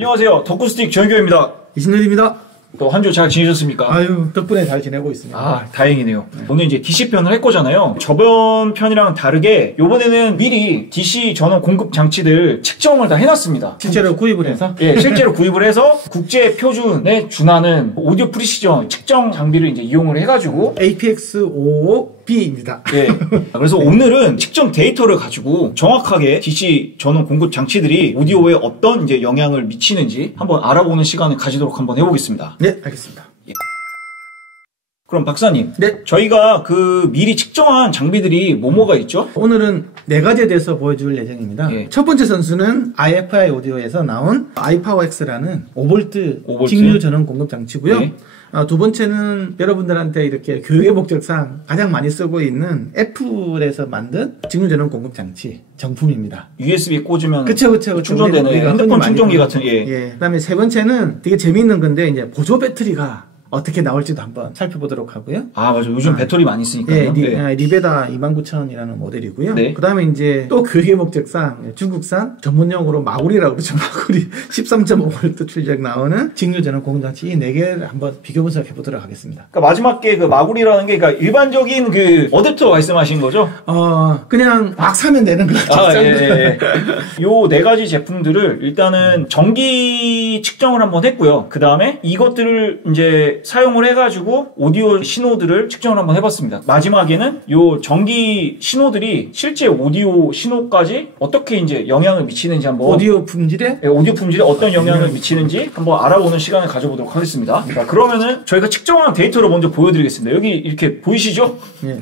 안녕하세요. 덕후스틱 정규입니다. 이신열입니다. 또 한 주 잘 지내셨습니까? 아유, 덕분에 잘 지내고 있습니다. 아, 다행이네요. 오늘 이제 DC 편을 할 거잖아요. 저번 편이랑 다르게 이번에는 미리 DC 전원 공급 장치들 측정을 다 해놨습니다. 실제로 구입을 해서? 예, 실제로 구입을 해서 국제 표준에 준하는 오디오 프리시전 측정 장비를 이제 이용을 해가지고 APX55B입니다. 예. 그래서 오늘은 측정 데이터를 가지고 정확하게 DC 전원 공급 장치들이 오디오에 어떤 이제 영향을 미치는지 한번 알아보는 시간을 가지도록 한번 해보겠습니다. 네, 알겠습니다. 예. 그럼 박사님, 네. 저희가 미리 측정한 장비들이 뭐가 있죠? 오늘은 4가지에 대해서 보여줄 예정입니다. 예. 첫 번째 선수는 IFI 오디오에서 나온 iPowerX라는 5V 직류 전원 공급 장치고요. 예. 두 번째는 여러분들한테 이렇게 교육의 목적상 가장 많이 쓰고 있는 애플에서 만든 직류 전원 공급 장치 정품입니다. USB 꽂으면 그쵸. 충전되는 핸드폰 충전기 같은. 예. 그다음에 세 번째는 되게 재미있는 건데 이제 보조 배터리가 어떻게 나올지도 한번 살펴보도록 하고요. 아, 맞아. 요즘 배터리 많이 쓰니까요. 예, 리베다 29000이라는 모델이고요. 네. 그 다음에 이제 또 교육의 목적상 중국산 전문용어로 마구리라고 그러죠. 마구리 13.5V 출력 나오는 직류 전원 공급장치 이 4개를 한번 비교 분석해 보도록 하겠습니다. 그러니까 마지막 게 마구리라는 게 그러니까 일반적인 어댑터 말씀하신 거죠? 그냥 막 사면 되는 거 같아요. 예. 요 4가지 제품들을 일단은 전기 측정을 한번 했고요. 그 다음에 이것들을 이제 사용을 해가지고 오디오 신호들을 측정을 한번 해봤습니다. 마지막에는 요 전기 신호들이 실제 오디오 신호까지 어떻게 이제 영향을 미치는지 한번 오디오 품질에 어떤 영향을 미치는지 한번 알아보는 시간을 가져보도록 하겠습니다. 자, 그러면은 저희가 측정한 데이터를 먼저 보여드리겠습니다. 여기 이렇게 보이시죠? 예.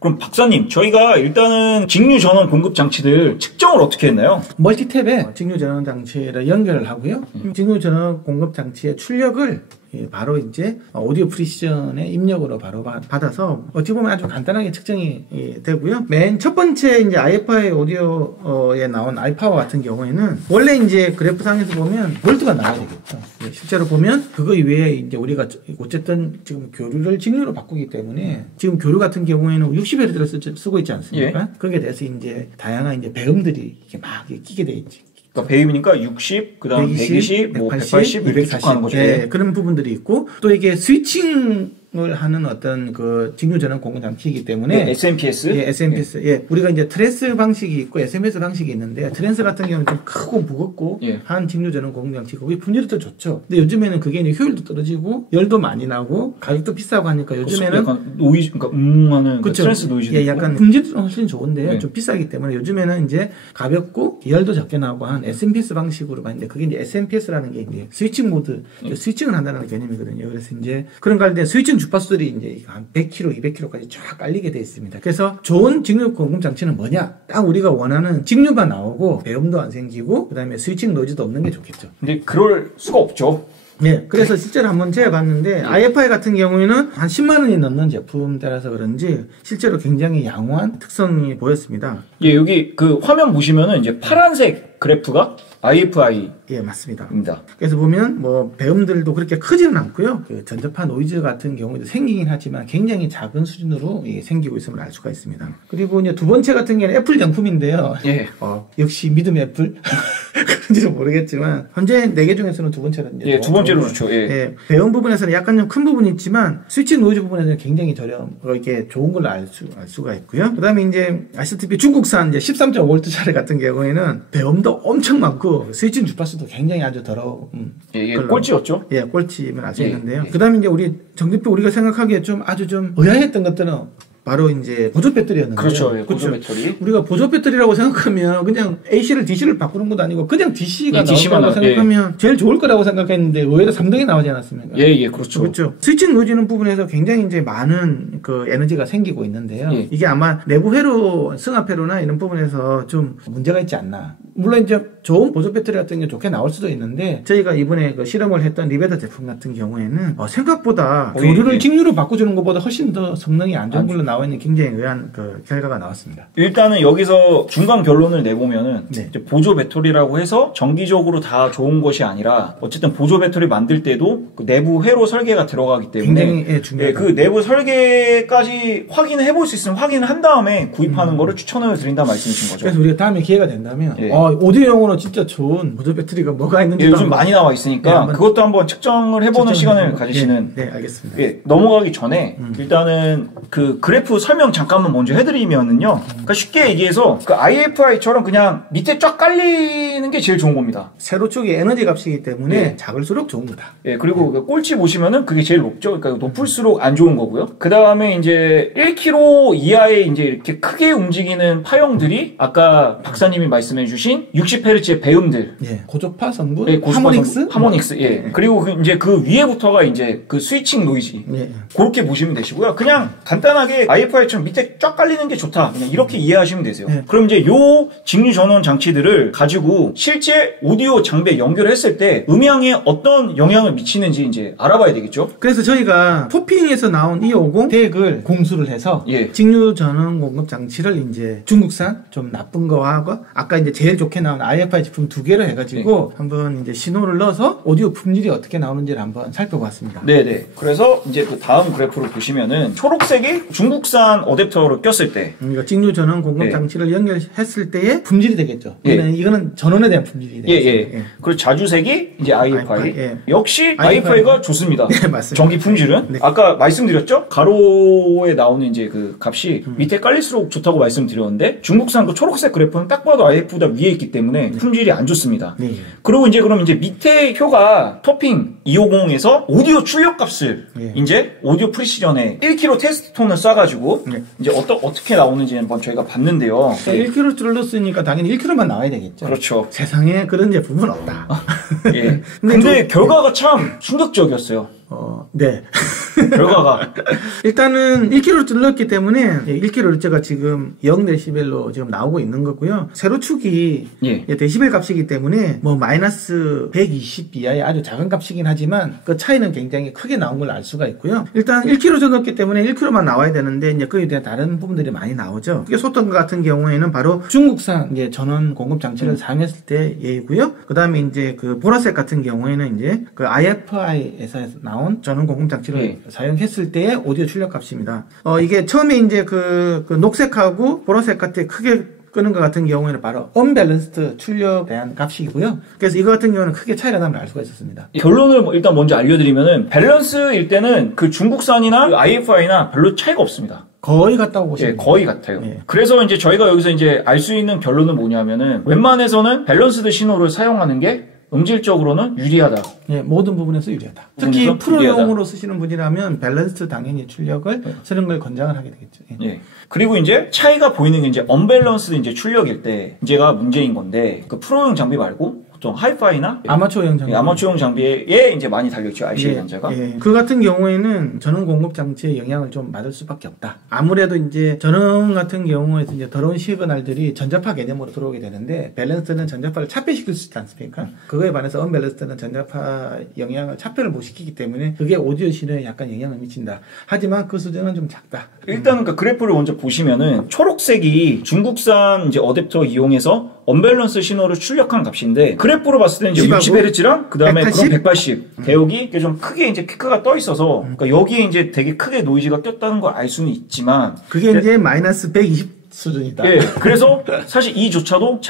그럼 박사님, 저희가 일단은 직류 전원 공급 장치들 측정을 어떻게 했나요? 멀티탭에 직류 전원 장치를 연결을 하고요. 직류 전원 공급 장치의 출력을 바로 이제 오디오 프리시전의 입력으로 바로 받아서 어찌 보면 아주 간단하게 측정이 되고요. 맨 첫 번째 이제 IFI 오디오에 나온 iPower 같은 경우에는 원래 이제 그래프상에서 보면 볼트가 나와야 되겠죠. 실제로 보면 그거 이외에 이제 우리가 어쨌든 지금 교류를 직류로 바꾸기 때문에 지금 교류 같은 경우에는 60Hz를 쓰고 있지 않습니까? 예. 거기에 대해서 이제 다양한 이제 배음들이 이렇게 막 끼게 돼 있지. 그러니까 배음이니까 60, 그 다음 120, 180, 200 하는 거죠. 네, 그런 부분들이 있고, 또 이게 스위칭을 하는 어떤 직류 전원 공급 장치이기 때문에. 네, SMPS. 예, SMPS. 예, 우리가 이제 트랜스 방식이 있고 SMS 방식이 있는데, 트랜스 같은 경우는 좀 크고 무겁고, 한 직류 전원 공급 장치고, 그게 품질이 더 좋죠. 근데 요즘에는 그게 이제 효율도 떨어지고, 열도 많이 나고, 가격도 비싸고 하니까 요즘에는. 약간 노이즈, 그러니까 하는 그쵸. 트랜스 노이즈. 예, 약간 품질도 훨씬 좋은데요. 좀 비싸기 때문에 요즘에는 이제 가볍고, 열도 적게 나오고 한 SMPS 방식으로 가는데, 그게 이제 SMPS라는 게 이제 스위칭 모드, 스위칭을 한다는 개념이거든요. 그래서 이제 그런 관련된 스위칭 주파수들이 이제 한 100km, 200km까지 쫙 깔리게 되어 있습니다. 그래서 좋은 직류 공급 장치는 뭐냐? 딱 우리가 원하는 직류가 나오고 배음도 안 생기고 그다음에 스위칭 노이즈도 없는 게 좋겠죠. 근데 그럴 수가 없죠. 네, 그래서 실제로 한번 재봤는데 IFI 같은 경우에는 한 10만 원이 넘는 제품 따라서 그런지 실제로 굉장히 양호한 특성이 보였습니다. 예, 여기 화면 보시면은 이제 파란색 그래프가 IFI. 예, 맞습니다. 입니다. 그래서 보면 배음들도 그렇게 크지는 않고요. 전자파 노이즈 같은 경우에도 생기긴 하지만 굉장히 작은 수준으로 생기고 있음을 알 수가 있습니다. 그리고 이제 두 번째 같은 경우는 애플 정품인데요. 예. 역시 믿음의 애플. 그런지는 모르겠지만 현재 4개 중에서는 두 번째로 이제 두 번째로 좋죠. 예. 배음 부분에서는 약간 좀 큰 부분이 있지만 스위칭 노이즈 부분에서는 굉장히 이게 좋은 걸로 알 수가 있고요. 그다음에 이제 아시다시피 중국산 이제 13.5V 차례 같은 경우에는 배음도 엄청 많고 스위칭 주파수도 굉장히 아주 더러운 꼴찌였죠? 예, 꼴찌면 알 수 있는데요. 그다음에 이제 정대표 우리가 생각하기에 아주 좀 의아했던 것들은 바로 이제 보조 배터리였는데. 그렇죠. 예, 보조 배터리. 우리가 보조 배터리라고 생각하면 그냥 AC를 DC를 바꾸는 것도 아니고 그냥 DC가 DC만 나온다고 생각하면 제일 좋을 거라고 생각했는데 의외로 3등이 나오지 않았습니까? 예, 그렇죠. 그렇죠. 스위칭 노이즈는 부분에서 굉장히 이제 많은 에너지가 생기고 있는데요. 이게 아마 내부 회로, 승합 회로나 이런 부분에서 좀 문제가 있지 않나. 물론 이제 좋은 보조 배터리 같은 게 좋게 나올 수도 있는데 저희가 이번에 실험을 했던 리베다 제품 같은 경우에는 생각보다 교류를 직류로 바꿔주는 것보다 훨씬 더 성능이 안 좋은 걸로 나와 있는 굉장히 의아한 결과가 나왔습니다. 일단은 여기서 중간 결론을 내보면은 이제 보조 배터리라고 해서 정기적으로 다 좋은 것이 아니라 어쨌든 보조 배터리 만들 때도 내부 회로 설계가 들어가기 때문에 굉장히 중요해요. 그 내부 설계까지 확인을 해볼 수 있으면 확인을 한 다음에 구입하는 거를 추천을 드린다 말씀이신 거죠. 그래서 우리가 다음에 기회가 된다면 오디오용으로 진짜 좋은 보조 배터리가 뭐가 있는지 요즘 많이 나와 있으니까 그것도 한번 측정을 해보는 시간을 가지시는. 네, 알겠습니다. 예, 넘어가기 전에 일단은 그 그래프 설명 잠깐만 먼저 해드리면은요. 그러니까 쉽게 얘기해서 그 IFI처럼 그냥 밑에 쫙 깔리는 게 제일 좋은 겁니다. 세로축이 에너지 값이기 때문에 작을수록 좋은 거다. 예, 그리고 그 꼴찌 보시면은 그게 제일 높죠. 그러니까 높을수록 안 좋은 거고요. 그 다음에 이제 1kg 이하의 이제 이렇게 크게 움직이는 파형들이 아까 박사님이 말씀해주신 60Hz의 배음들. 예, 고저파 성분, 예, 하모닉스, 하모닉스. 예. 그리고 이제 그 위에부터가 이제 그 스위칭 노이즈. 예. 그렇게 보시면 되시고요. 그냥 간단하게 IFI처럼 밑에 쫙 깔리는 게 좋다. 그냥 이렇게 이해하시면 되세요. 예. 그럼 이제 요 직류 전원 장치들을 가지고 실제 오디오 장비에 연결했을 때 음향에 어떤 영향을 미치는지 이제 알아봐야 되겠죠. 그래서 저희가 토핑에서 나온 250 덱을 공수를 해서 예. 직류 전원 공급 장치를 이제 중국산 좀 나쁜 거하고 아까 이제 제일 좋게 나온 IFI 제품 2개를 해가지고 한번 이제 신호를 넣어서 오디오 품질이 어떻게 나오는지를 한번 살펴봤습니다. 네네. 그래서 이제 그 다음 그래프를 보시면은 초록색이 중국산 어댑터로 꼈을 때. 그러니까 직류 전원 공급 장치를 연결했을 때의 품질이 되겠죠. 이거는 전원에 대한 품질이 되겠죠. 예. 그리고 자주색이 이제 IFI. 예. 역시 IFI가 좋습니다. 네, 맞습니다. 전기 품질은. 네. 아까 말씀드렸죠? 가로에 나오는 이제 그 값이 밑에 깔릴수록 좋다고 말씀드렸는데 중국산 그 초록색 그래프는 딱 봐도 IF보다 위에 있기 때문에 품질이 안 좋습니다. 네. 그리고 이제 그럼 이제 밑에 표가 토핑 250에서 오디오 출력 값을 이제 오디오 프리시전에 1kg 테스트 톤을 쏴가지고 이제 어떻게 나오는지 한번 저희가 봤는데요. 1kg 줄렀으니까 당연히 1kg만 나와야 되겠죠. 그렇죠. 세상에 그런 제품은 없다. 예. 근데 결과가 참 충격적이었어요. 네. 결과가. 일단은 1kg를 뚫렸기 때문에 1kg가 지금 0dB로 지금 나오고 있는 거고요. 세로축이 데시벨 값이기 때문에 뭐 마이너스 120 이하의 아주 작은 값이긴 하지만 그 차이는 굉장히 크게 나온 걸 알 수가 있고요. 일단 1kg 뚫렸기 때문에 1kg만 나와야 되는데 이제 거기에 대한 다른 부분들이 많이 나오죠. 이게 소통 같은 경우에는 바로 중국산 이제 전원 공급 장치를 사용했을 때 예이고요. 그 다음에 이제 그 보라색 같은 경우에는 이제 그 IFI에서 나온 전원 공급 장치를 사용했을 때의 오디오 출력 값입니다. 이게 처음에 이제 그 녹색하고 보라색 같은 크게 끄는 것 같은 경우에는 바로 언밸런스드 출력에 대한 값이고요. 그래서 이거 같은 경우는 크게 차이가 나면 알 수가 있었습니다. 결론을 일단 먼저 알려드리면은 밸런스일 때는 그 중국산이나 그 IFI나 별로 차이가 없습니다. 거의 같다고 보시면 돼요. 거의 같아요. 그래서 이제 저희가 여기서 이제 알 수 있는 결론은 뭐냐면은 웬만해서는 밸런스드 신호를 사용하는 게 음질적으로는 유리하다. 모든 부분에서 유리하다. 특히 프로용으로 쓰시는 분이라면 밸런스 당연히 출력을 쓰는 걸 권장을 하게 되겠죠. 그리고 이제 차이가 보이는 게 이제 언밸런스드 이제 출력일 때 문제가 문제인 건데 그 프로용 장비 말고 보통 하이파이나 아마추어용 장비에 이제 많이 달려있죠. RCA 단자가. 그 같은 경우에는 전원 공급 장치의 영향을 좀 받을 수밖에 없다. 아무래도 이제 전원 같은 경우에서 이제 더러운 시그널들이 전자파 개념으로 들어오게 되는데 밸런스는 전자파를 차폐시킬 수 있지 않습니까? 그거에 반해서 언밸런스는 전자파 영향을 차폐를 못 시키기 때문에 그게 오디오 신호에 약간 영향을 미친다. 하지만 그 수준은 좀 작다. 일단은 그 그래프를 먼저 보시면은 초록색이 중국산 이제 어댑터 이용해서 언밸런스 신호를 출력한 값인데 그래프로 봤을 때는 이제 60Hz랑 그다음에 180 대역이 좀 크게 이제 피크가 떠 있어서 그러니까 여기에 이제 되게 크게 노이즈가 꼈다는 걸 알 수는 있지만 그게 이제 마이너스 120 수준이다. 그래서 사실 이조차도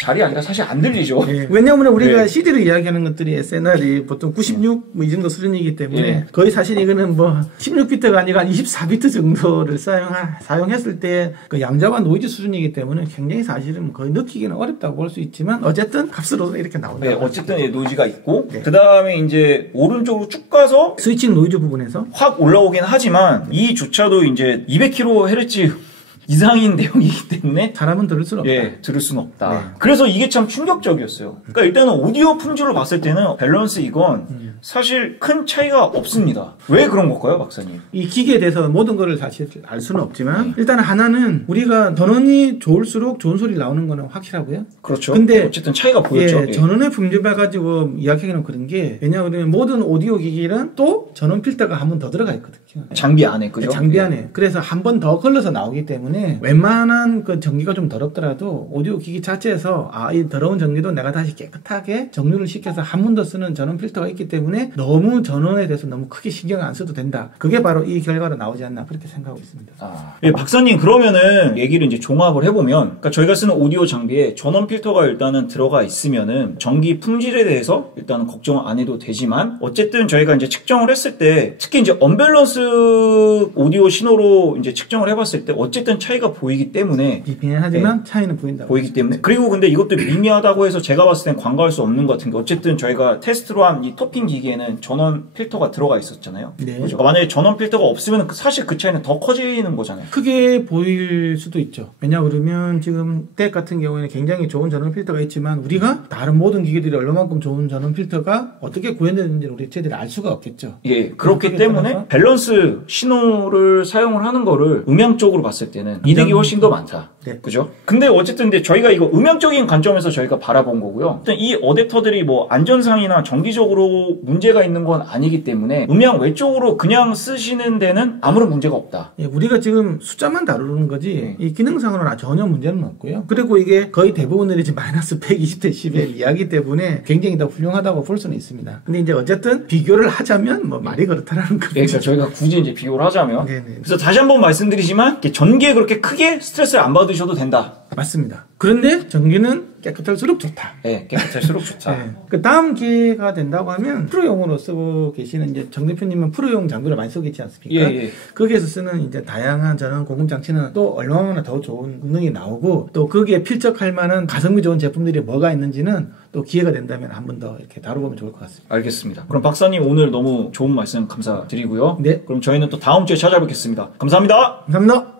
잘이 아니라 사실 안 들리죠. 왜냐하면 우리가 CD로 이야기하는 것들이 SNR이 보통 96 뭐 이 정도 수준이기 때문에 거의 사실 이거는 뭐 16비트가 아니라 24비트 정도를 사용했을 때 그 양자와 노이즈 수준이기 때문에 굉장히 사실은 거의 느끼기는 어렵다고 볼 수 있지만 어쨌든 값으로는 이렇게 나온다. 어쨌든 노이즈가 있고 그 다음에 이제 오른쪽으로 쭉 가서 스위칭 노이즈 부분에서 확 올라오긴 하지만 이조차도 이제 200kHz 이상인 내용이기 때문에 사람은 들을 수는 없다. 들을 수는 없다. 그래서 이게 참 충격적이었어요. 그러니까 일단은 오디오 품질로 봤을 때는 밸런스 이건 사실 큰 차이가 없습니다. 왜 그런 걸까요, 박사님? 이 기계에 대해서 모든 거를 사실 알 수는 없지만 일단 하나는 우리가 전원이 좋을수록 좋은 소리 나오는 거는 확실하고요. 그렇죠. 근데 어쨌든 차이가 보였죠. 전원의 품질을 가지고 이야기하기는 그런 게 왜냐하면 모든 오디오 기기는 또 전원 필터가 한 번 더 들어가 있거든요. 장비 안에 그죠? 장비 안에. 그래서 한 번 더 걸러서 나오기 때문에 때문에 웬만한 그 전기가 좀 더럽더라도 오디오 기기 자체에서 이 더러운 전기도 내가 다시 깨끗하게 정류를 시켜서 한 번 더 쓰는 전원 필터가 있기 때문에 너무 전원에 대해서 너무 크게 신경 안 써도 된다. 그게 바로 이 결과로 나오지 않나 그렇게 생각하고 있습니다. 예, 박사님 그러면은 얘기를 이제 종합을 해보면, 그러니까 저희가 쓰는 오디오 장비에 전원 필터가 일단은 들어가 있으면은 전기 품질에 대해서 일단은 걱정 안 해도 되지만, 어쨌든 저희가 이제 측정을 했을 때 특히 이제 언밸런스 오디오 신호로 이제 측정을 해봤을 때 어쨌든 차이가 보이기 때문에 미미하지만 차이는 보이기 때문에. 그리고 근데 이것도 미미하다고 해서 제가 봤을 땐 광고할 수 없는 것 같은 게, 어쨌든 저희가 테스트로 한 이 토핑 기기에는 전원 필터가 들어가 있었잖아요. 네. 그렇죠? 만약에 전원 필터가 없으면 사실 그 차이는 더 커지는 거잖아요. 크게 보일 수도 있죠. 왜냐 그러면 지금 덱 같은 경우에는 굉장히 좋은 전원 필터가 있지만 우리가 다른 모든 기기들이 얼마만큼 좋은 전원 필터가 어떻게 구현되는지를 우리 제대로 알 수가 없겠죠. 예, 그렇기 때문에 밸런스 신호를 사용을 하는 거를 음향적으로 봤을 때는 이득이 훨씬 더 많다. 네. 그죠? 근데 어쨌든 근데 저희가 이거 음향적인 관점에서 저희가 바라본 거고요. 일단 이 어댑터들이 뭐 안전상이나 정기적으로 문제가 있는 건 아니기 때문에 음향 외적으로 그냥 쓰시는 데는 아무런 문제가 없다. 예, 우리가 지금 숫자만 다루는 거지 이 기능상으로는 전혀 문제는 없고요. 그리고 이게 거의 대부분들이 지금 마이너스 120데시벨 이하기 때문에 굉장히 더 훌륭하다고 볼 수는 있습니다. 근데 이제 어쨌든 비교를 하자면 뭐 말이 그렇다라는 거죠. 그러니까 저희가 굳이 이제 비교를 하자면, 네네. 그래서 다시 한번 말씀드리지만 전기에 그렇게 크게 스트레스를 안 받으셔도 된다. 맞습니다. 그런데 전기는 깨끗할수록 좋다. 네, 깨끗할수록 좋다. 네. 그 다음 기회가 된다고 하면 프로용으로 쓰고 계시는 이제 정 대표님은 프로용 장비를 많이 쓰고 있지 않습니까? 예. 거기에서 쓰는 이제 다양한 전원 공급 장치는 또 얼마나 더 좋은功能이 나오고 또 거기에 필적할 만한 가성비 좋은 제품들이 뭐가 있는지는 또 기회가 된다면 한 번 더 이렇게 다뤄보면 좋을 것 같습니다. 알겠습니다. 그럼 박사님 오늘 너무 좋은 말씀 감사드리고요. 네. 그럼 저희는 또 다음 주에 찾아뵙겠습니다. 감사합니다. 감사합니다.